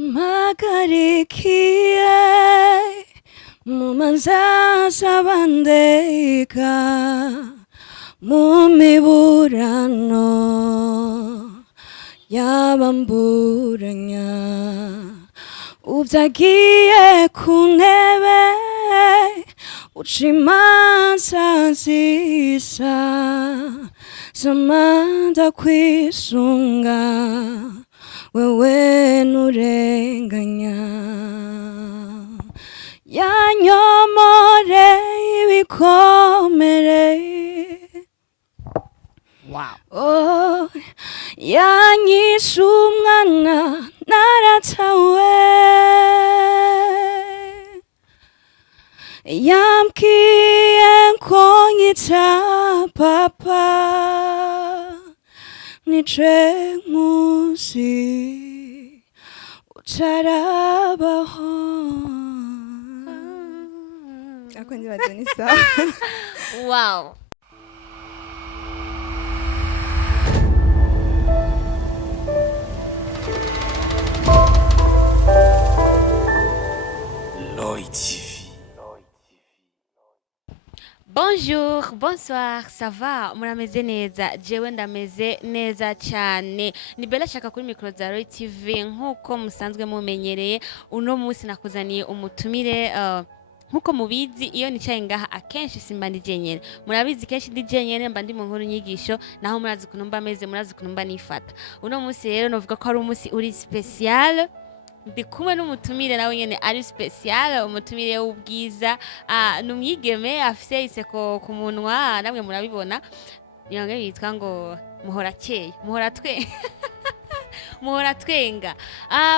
mpagarikiye mu manzaza bandeka mu miburano y'abamburanya ubyagiye ku ntebe uca imanza zisa zamanda kwisunga wewe nurenganya yanyomore ibikomere oh yanyise umwana naratawe yambwiye ko nkita papa nice nkusi utarabaho ako ndibaza ni sawa. Wow. Bonjour, bonsoir, ça va? Murameze neza, jewe ndameze neza cyane. Ni Bella shaka kuri micro za Roy TV nkuko musanzwe mumenyereye. Uno munsi nakuzaniye umutumire nkuko mubizi iyo nicaye ngaha akenshi simba ndi jenyene. Murabizi kenshi ndi jenyene mba ndi mu nkuru nyigisho naho murazi kunumba meze murazi kunumba nifata. Uno munsi rero novuga ko ari umunsi uri special. Ndi kumwe n'umutumire nawe nyene ari special umutumire w'ubwiza numwigeme afise iseko ku munwa namwe murabibona yange yitwa ngo muhorakeye muhora twenga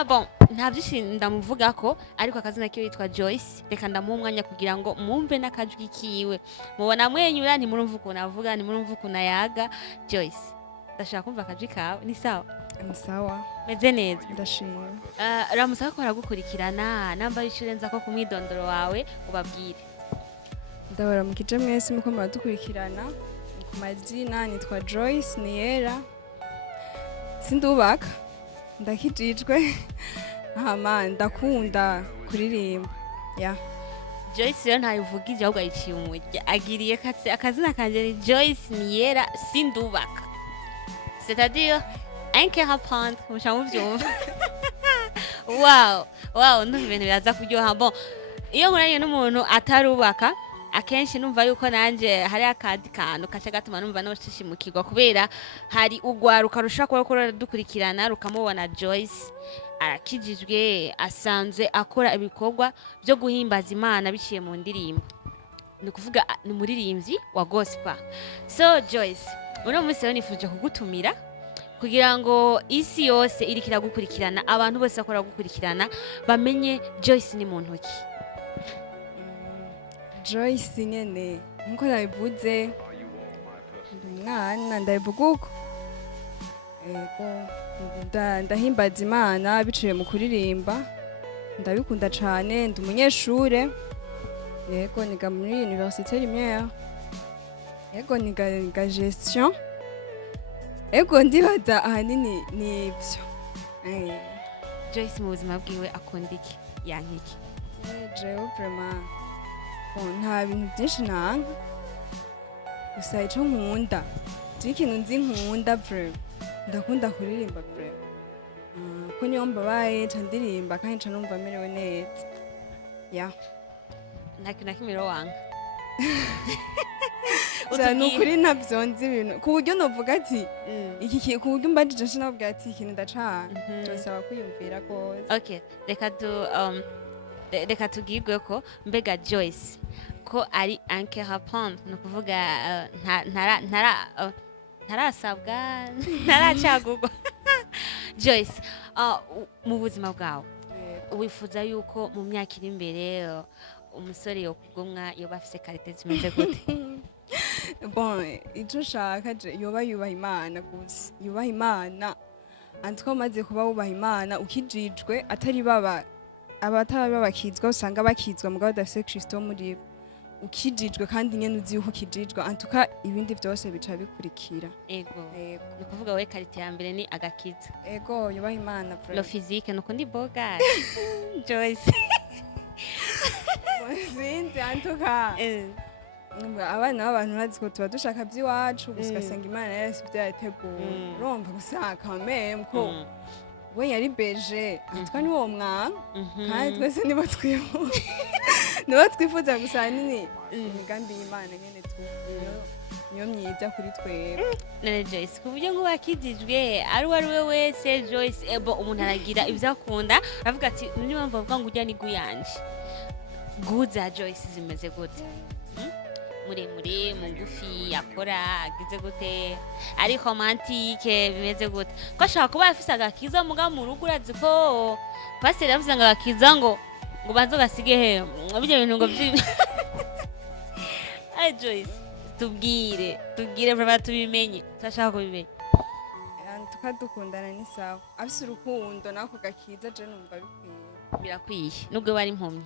bon nta byinshi ndamuvuga ko ariko akazina kiwe yitwa Joyce reka ndamuha umwanya kugira ngo mumve n'akajwi kiwe mubona mwenyura ntimurumva ukuntu avuga ntimurumva ukuntu ayaga Joyce ndashaka kumva akajwi kawe ni sawa sawa meze neza ndashimye ramusaka ko aragukurikirana namba yishurenza ko kumwidondoro wawe ubabwire ndabaramukije mwese muko muradukurikirana ku mazina nitwa Joyce niyera sindubaka ndakijijwe hama ndakunda kuririmba ya Joyce rero ntayivugije ahubwo ayiciye umujya agiriye akazina kanje ni Joyce niyera sindubaka c'est-à-dire un carapante mushamuvyumva wow ndumva ibintu biraza kuryoha bon iyo muranye n'umuntu atarubaka akenshi numva yuko nanje hari akandi kantu kaca gatuma numva noshishimukirwa kubera hari ugwaruka rushaka kuba dukurikirana rukamubona Joyce arakijijwe asanzwe akora ibikorwa byo guhimbaza Imana biciye mu ndirimbo ni kuvuga ni muririmbyi wa gospel so Joyce uno munsi rero nifuje kugutumira kugira ngo isi yose irikira gukurikirana abantu bose akora gukurikirana bamenye Joyce ni muntu ki Joyce nyene nkuko nabivuze umwana ndabivuga uko ndahimbaza Imana biciye mu kuririmba ndabikunda cyane ndi umunyeshure yego niga muri université rimwe yego niga gestion ego ndibaza ahanini nibyo Joyce mu buzima bwiwe akunda iki yankiki jewe vraiment nta bintu byinshi nanga gusa icyo nkunda ikintu nzi nkunda vraiment ndakunda kuririmba vraiment ko niyo mbabaye nca ndirimba kandi nca numva merewe neza ya nta kintu na kimwe wanga nukuri ntabyo nzi ibintu ku buryo novuga ati iki ku buryo mbajije sinavuga ati ikintu ndacana byosaba kwiyumvira rwose okay reka tugirwe ko mbega Joyce ko ari anke rapond no kuvuga ntarasabwa ntaracagurwa Joyce mu buzima bwawe wifuza yuko mu myaka iri imbere umusore yo kugomwa yoba afise karite zimeze gute bon icyo ushaka yoba yubaha Imana gusa yubaha Imana antiko maze kuba wubaha Imana ukijijwe atari baba abatari babakizwa usanga bakizwa mugabo badafise Kristo muri bo ukijijwe kandi nyene uzi yuko ukijijwe antuka ibindi byose bica bikurikira. ego ni kuvuga we karite ya mbere ni agakiza. Ego yubaha Imana Lo physique nuko ndi boga Joyce sinzi antuka abana b'abantu urazi ko tuba dushaka by'iwacu gusa ugasanga Imana yarasi ibyo yateguye urumva gusa kameme ko we yari beje antuka ni wo mwana kandi twese niba twifuza gusa nini imigambi y'Imana nyene niyo myiza kuri twebwe. none Joyce ku buryo ngo wakijijwe ari we wese Joyce ebo umuntu aragira ibyo akunda aravuga ati niba mvuga ngo ujya ni guyanje guza Joyce zimeze gute muremure mugufi yakora agize gute ari romantike bimeze gute ko ashaka kuba afise agakiza muga mu rugo urazi ko pastor yavuze ngo agakiza ngo banzo gasige he bijye bintu ngo ay Joyce tubwire brava tubimenye turashaka kubimenya tukadukundana ni sawa afise urukundo nako gakiza je numva birakwiye nubwo bari impumyi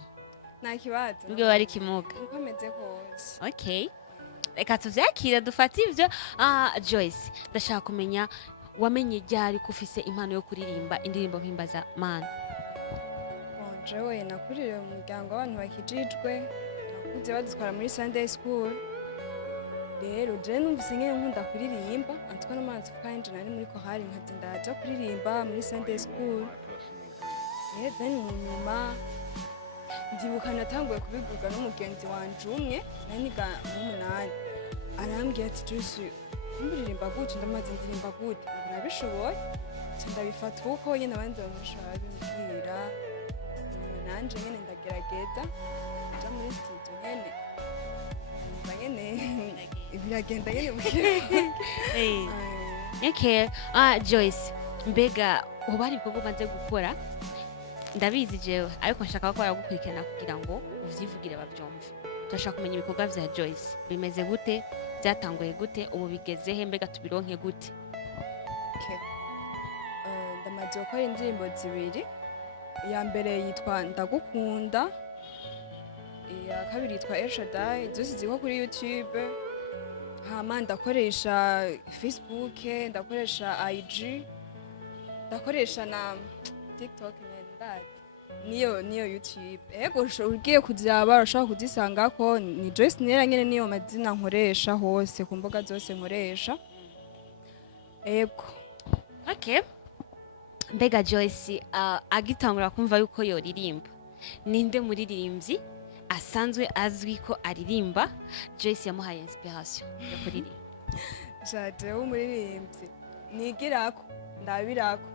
nta kibazo nubwo bari kimuga ukomeze hose. Okay reka tuvyakira dufata ivyo. Joyce ndashaka kumenya wamenye ryari ko ufise impano yo kuririmba indirimbo mpimbaza Mana? Jewe nakuririye mu muryango w'abantu bakijijwe nakuze badutwara muri Sunday school rero je numvise nyene nkunda kuririmba antuka n'amazi kandi nari muri ko hari nkazi ndaja kuririmba muri Sunday school then mu nyuma ndibuka natanguye kubiguga n'umugenzi wanje umwe naniga mu 8 arambwiye ati Joyce ndirimba gute ndamaze ndirimba gute urabishoboye ndabifata uko nyene abandi bamushobora bimbwira nanje nyene ndagerageza nja muri studio nyene biragenda nyene okay. Joyce mbega ubari bwo umaze gukora ndabizi jewe ariko nshaka ko baragukurikirana kugira ngo uvyivugire bavyumve. Turashaka kumenya ibikorwa vya Joyce bimeze gute byatanguye gute ubu bigeze he mbega tubironke gute? Ndamaze gukora indirimbo zibiri iya mbere yitwa Ndagukunda iya kabiri yitwa Elshadai zose ziko kuri YouTube hama ndakoresha Facebook ndakoresha IG ndakoresha na TikTok niyo YouTube ego ugiye kuzaba urashaka kuzisanga ko ni Joyce nera nyene niyo mazina nkoresha hose ku mboga zose nkoresha ego. Okay mbega Joyce agitangura kumva yuko yoririmba ninde muririmbyi asanzwe azwi ko aririmba Joyce yamuhaye inspiration yo kuririmba? Jade umuririmbyi nigirako ndabirako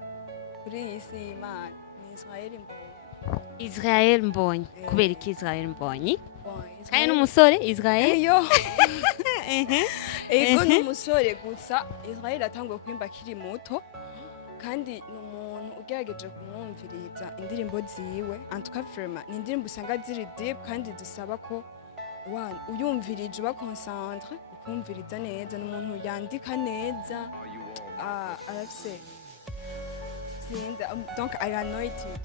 kuri iyi si y'Imana ni Israel Mbonyi. Kubera iki Israel Mbonyi? Kandi n'umusore Israel ego n'umusore gusa Israel atanguye kwimba kiri muto kandi n'umuntu ugerageje kumwumviriza indirimbo ziwe antuka vraiment ni indirimbo usanga ziri deep kandi zisaba ko uyumvirije uba concentre ukumviriza neza n'umuntu yandika neza arafise donc anointed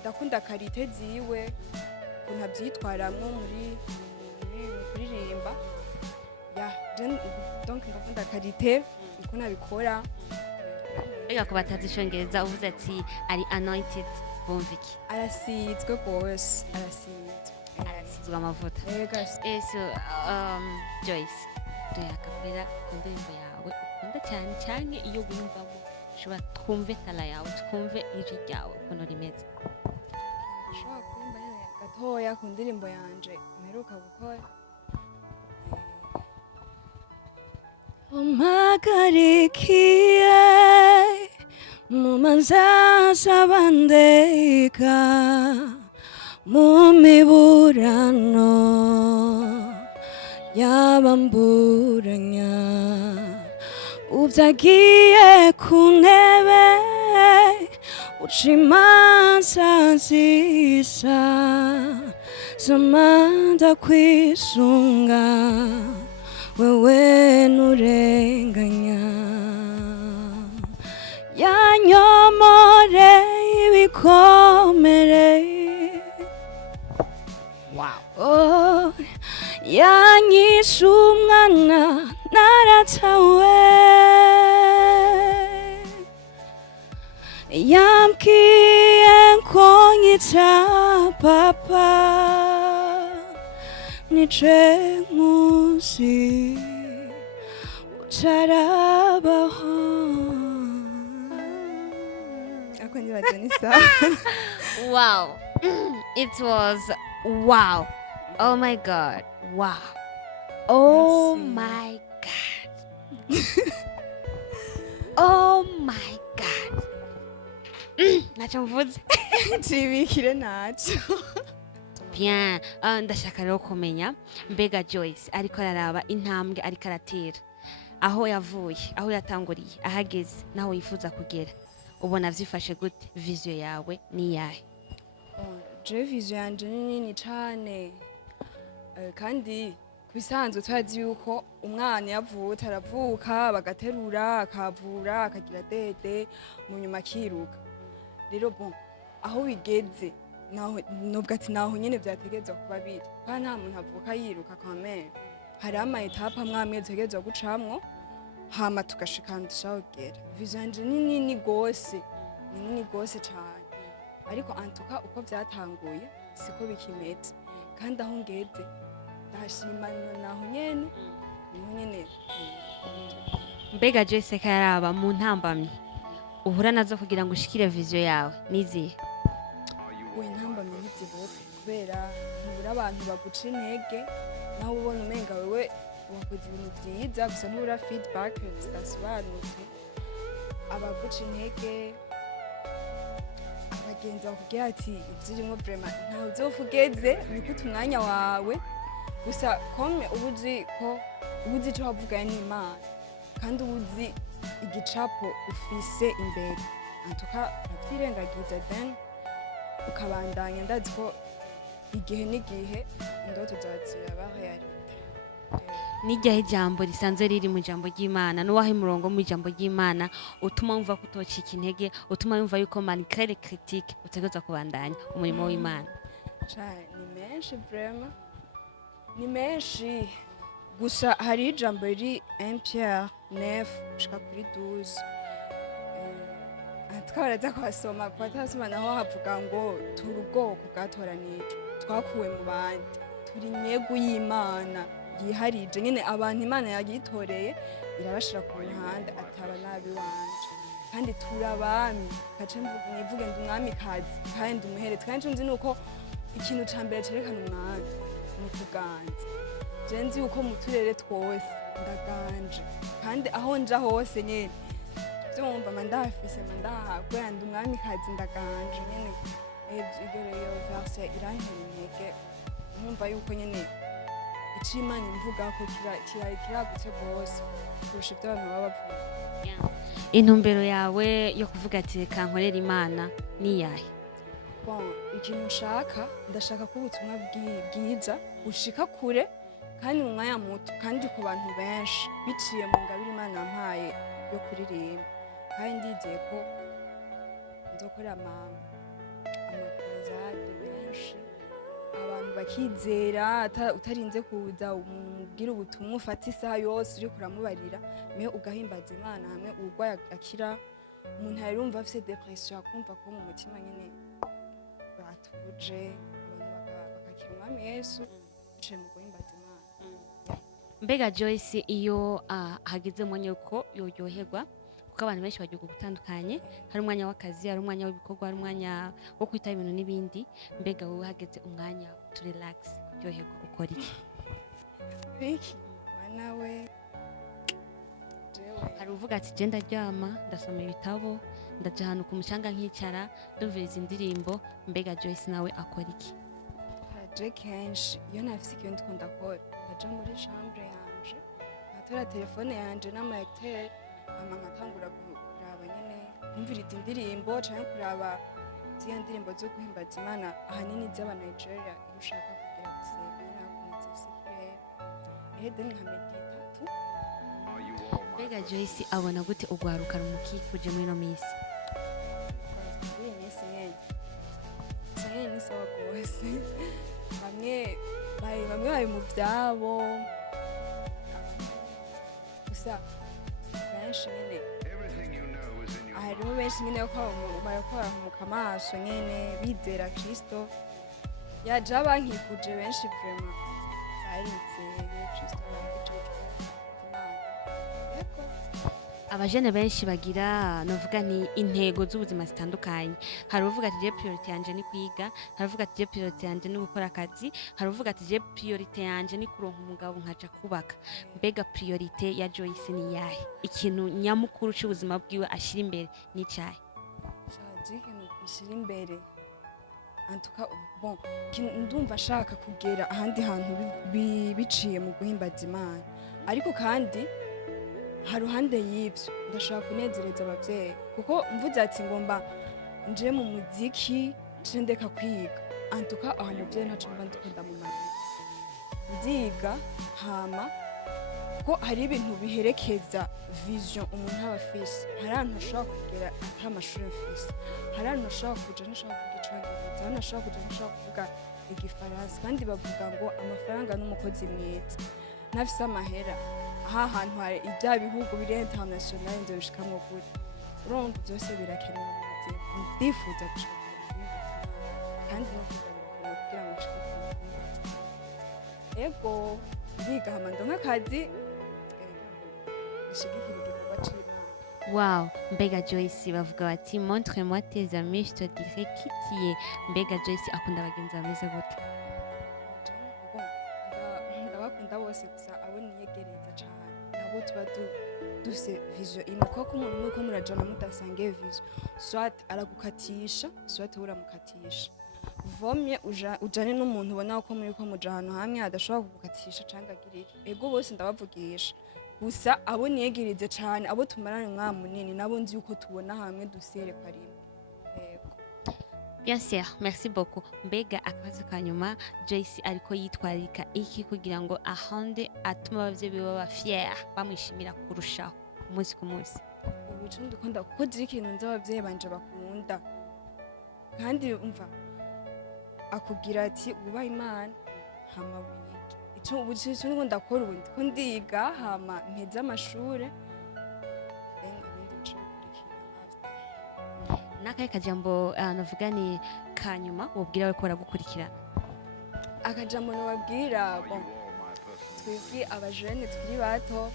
ndakunda karite ziwe kuntu abyitwaramwo muri kuririmba donc ndakunda karite ukuntu abikora. Ega ko batazi icongereza uvuze ati ari anointed bumva iki? Arasizwe rwose arasizwe amavuta. So Joyce tuyakabwira ku ndirimbo yawe ukunda cyane cyane iyo wiyumvamo ushobora twumve tala yawe twumve ijwi ryawe ukuntu rimeze. Ushobora kumva gatoya ku ndirimbo yanje mperuka gukora Umagarikiye mumanzaza bandeka mu miburano y'abamburanya uvyagiye ku ntebe uca imanza zisa zamanda kwisunga wewe nurenganya yanyomore ibikomere yanyishe umwana naratawe yambwiye ko nkita papa nice munsi utarabaho ako ndibaza ni sawa. Wow. It was wow. Oh my god. Wow. Oh Merci. my god. Oh my god. Ntacyo mvuze. tibikire ntacyo. Bien. Ndashaka rero kumenya mbega Joyce ariko araraba intambwe ariko aratera aho yavuye aho yatanguriye ahageze naho yifuza kugera ubona vyifashe gute vision yawe ni yahe? Je vision yanje ni nini cane kandi kubisanzwe twazi yuko umwana yavutse aravuka bagaterura akavura akagira dede mu nyuma akiruka rero bon aho bigeze naho nubwo ati naho nyene vyategezwa kuba biri kandi nta muntu avuka yiruka kamere hari ama etape amwe dutegerezwa gucamwo hama tugashikana dushobora vision yanje ni nini gose cane ariko antuka uko vyatanguye siko bikimeze kandi aho ngeze ndashima naho nyene niho nyene. Mbega Joyce karaba mu ntambamye uhura nazo kugira ngo ushikire vision yawe nizihe? we ntambamye ntizibuka kubera ntubura abantu baguca intege naho ubona umenga wewe wakoze ibintu vyiza gusa ntubura feedback zidasobanutse abaguca intege abagenzi bakubwira ati ivyirimo vraiment ntawe uzofugeze bikuta umwanya wawe gusa kome ubuzi ico wavuganye n'Imana kandi ubuzi igicapo ufise imbere antuka ravyirengagiza then ukabandanya ndazi ko igihe n'igihe indoto zaziraba realite. Nijyaho ijambo risanzwe riri mu jambo ry'Imana n'uwahe murongo mu jambo ry'Imana utuma wumva kutocika intege utuma yumva yuko malgré les critiques utegerezwa kubandanya umurimo w'Imana? Ni menshi vraiment ni menshi gusa hari ijambo riri 1 Pierre 9 gushika kuri 12 twaraza kwasoma kwatasoma naho havuga ngo turi ubwoko bwatoranijwe twakuwe mu bandi turi intego y'Imana yiharije nyene abantu Imana yagitoreye irabashira ku ruhande ataba nabi wanje kandi turabami kace mvuge ndi umwami kazi kandi umuheretse kandi nzi nuko ikintu ca mbere cerekana umwami ni Kuganza je nzi uko mu turere twose ndaganje kandi aho nja hose nyene vyumva mandafise mandahagwe ndi umwami kazi ndaganje nyene iyo verse irantera intege numva yuko nyene Imana imvuga ko kiragutse rwose kurusha ibyo abantu baba bavuga. Intumbero yawe yo kuvuga ati reka nkorera Imana ni yahe? Bon, ikintu nshaka ndashaka ko ubutumwa bwiza ushika kure kandi mu mwanya muto kandi ku bantu benshi biciye mu ngabire Imana yampaye yo kuririmba kandi ndizeye ko nzokora amakozade benshi abantu bakizera utarinze kuza umubwira ubutumwa ufata isaha yose uri kuramubarira me ugahimbaza Imana hamwe urwaye akira umuntu yarumva afite depression akumva ko mu mutima nyene batuje abantu bakakira umwami Yesu bicaye mu guhimbaza Imana. Mbega Joyce iyo hageze umwanya yuko yoryoherwa kuko abantu benshi bagiye gutandukanye hari umwanya w'akazi hari umwanya w'ibikorwa hari umwanya wo kwita ibintu n'ibindi mbega wowe hageze umwanya to relax kuryoherwa ukora iki? Biki manawe hari uvuga ati je ndaryama ndasoma ibitabo ndaja ahantu ku mucanga nkicara ndumviriza indirimbo mbega Joyce nawe akora iki? je kenshi iyo nafise ikintu ndikunda gukora ndaja muri chambre yanje nkatora telefone yanje n'amaecteur hama nkatangura kuraba nyene kumviriza indirimbo canke kuraba ziya ndirimbo zo guhimbaza Imana ahanini z'aba Nigeria iyo ushaka kugira gusenga nakunze sikire then nkamedita tu. Mbega Joyce abona gute ugwaruka rumukikuje muri no misi? Iyi misi nyene ni sawa rwose bamwe bamwe bari mu byabo gusa benshi nyine harimo benshi nyine barakora mu maso nyine bizera Kristo yaje abankikuje benshi vraiment barizeye Kristo barakije Imana yego abajene benshi bagira novuga nti intego z'ubuzima zitandukanye. Hari uvuga ati je priority yanje ni kwiga, hari uvuga ati je priority yanje ni gukora akazi, hari uvuga ati je priority yanje ni kuronka umugabo nkaja kubaka. Mbega priority ya Joyce ni yahe? Ikintu nyamukuru cy'ubuzima bwiwe ashira imbere ni cyahe? shaje ikintu gishira imbere antuka bon ndumva ashaka kugera ahandi hantu biciye mu guhimbaza Imana, ariko kandi haruhande y'ibyo ndashaka kunezereza ababyeyi kuko mvuze ati ngomba nje mu muziki nje ndeka kwiga antuka aho mubyeyi ntaco mba ndikunda mu marira ndiga hama ko hari ibintu biherekeza vision umuntu aba afise. Hari ahantu ashobora kugera atari amashuri afise, hari ahantu ashobora kuja ntashobora kuvuga icongereza, hari ahantu ashobora kuja ntashobora kuvuga igifaransa, kandi bavuga ngo amafaranga n'umukozi mwiza. Ntafise amahera aha hantu hari ibya bihugu biri international nzo bishikamwo kuri urumva byose birakenewe mu buzima. Ndifuza gushaka kandi no kugira ngo nshike ego ndiga hama ndonka akazi nshigikira igikorwa c'Imana. Wow, mbega Joyce bavuga bati montre-moi tes amis je te dirai qui tu es. Mbega Joyce akunda abagenzi bameze gute? Ndabakunda bose gusa abo niyegereza cyane nabo tuba duse vision imwe kuko umuntu umwe ko murajana mudasangiye vision soit aragukatisha soit uramukatisha. Vomye ujane n'umuntu ubona ko muri ko muja ahantu hamwe adashobora kugukatisha cyangwa agirira ego bose ndabavugisha gusa abo niyegereze cyane abo tumarana umwanya munini nabo nzi yuko tubona hamwe duserekwa rimwe. Yego Bien sûr, merci beaucoup. Mbega akazi kanyuma Joyce ariko yitwarika iki kugira ngo ahande atuma abavyeyi biwe baba fier bamwishimira kurushaho umunsi ku munsi? ubico ndikunda kuko ziri ikintu nzi abavyeyi banje bakunda kandi umva akubwira ati ubaha Imana hama wige ico ubucico niko ndakora ubundi ko ndiga hama mpeze amashure ibindi bico bikurikira after. Nakaye kajambo navuga ni kanyuma wobwira we ko baragukurikirana? Akajambo nababwira bon twebwe abajene tukiri bato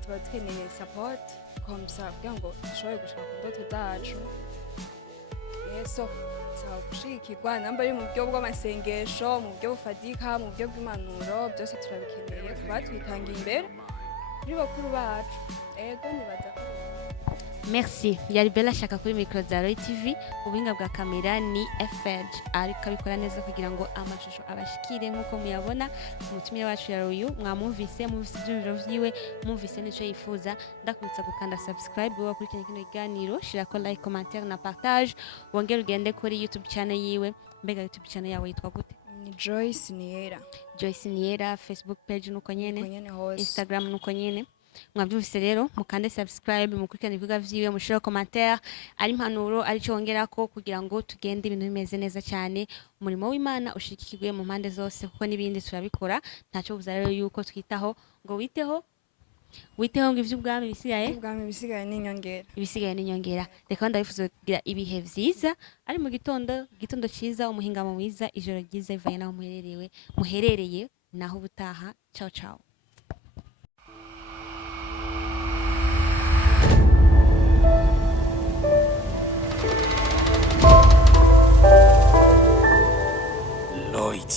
tuba dukeneye support comme ça kugira ngo dushobore gushaka ku ndoto zacu. So gushikirwa namba ari mu buryo bw'amasengesho, mu buryo bufatika, mu buryo bw'impanuro, byose turabikeneye kuba twitangiye imbere kuri bakuru bacu. Ego nibaza ko Merci. Yari Bella shaka kuri micro za Roy TV. Ubuhinga bwa kamera ni FH. Ariko abikora neza kugira ngo amashusho abashikire nkuko muyabona. Umutumire wacu ya Roy mwamumvise ibyumviro vyiwe, mumvise nico yifuza. Ndakubitsa gukanda subscribe wowe kuri kino kiganiro, shira ko like, commentaire na partage. Wongere ugende kuri YouTube channel yiwe. Mbega YouTube channel yawe yitwa gute? ni Joyce Niera. Joyce Niera, Facebook page nuko nyene, hose. Instagram nuko nyene. Mwabyumvise rero mukande subscribe mukurikirane ibivuga vyiwe mushira commentaire ari impanuro ari cyo wongerako kugira ngo tugende ibintu bimeze neza cyane. Umurimo w'Imana ushikikigwe mu mpande zose kuko nibindi turabikora ntaco buza rero yuko twitaho ngo witeho ngo ivy'ubwami bisigaye n'inyongera ibisigaye n'inyongera. Reka ndabifuza kugira ibihe vyiza ari mu gitondo ciza, umuhingamo mwiza, ijoro ryiza ivanye naho muherereye naho ubutaha. Ciao ciao. Lloyd.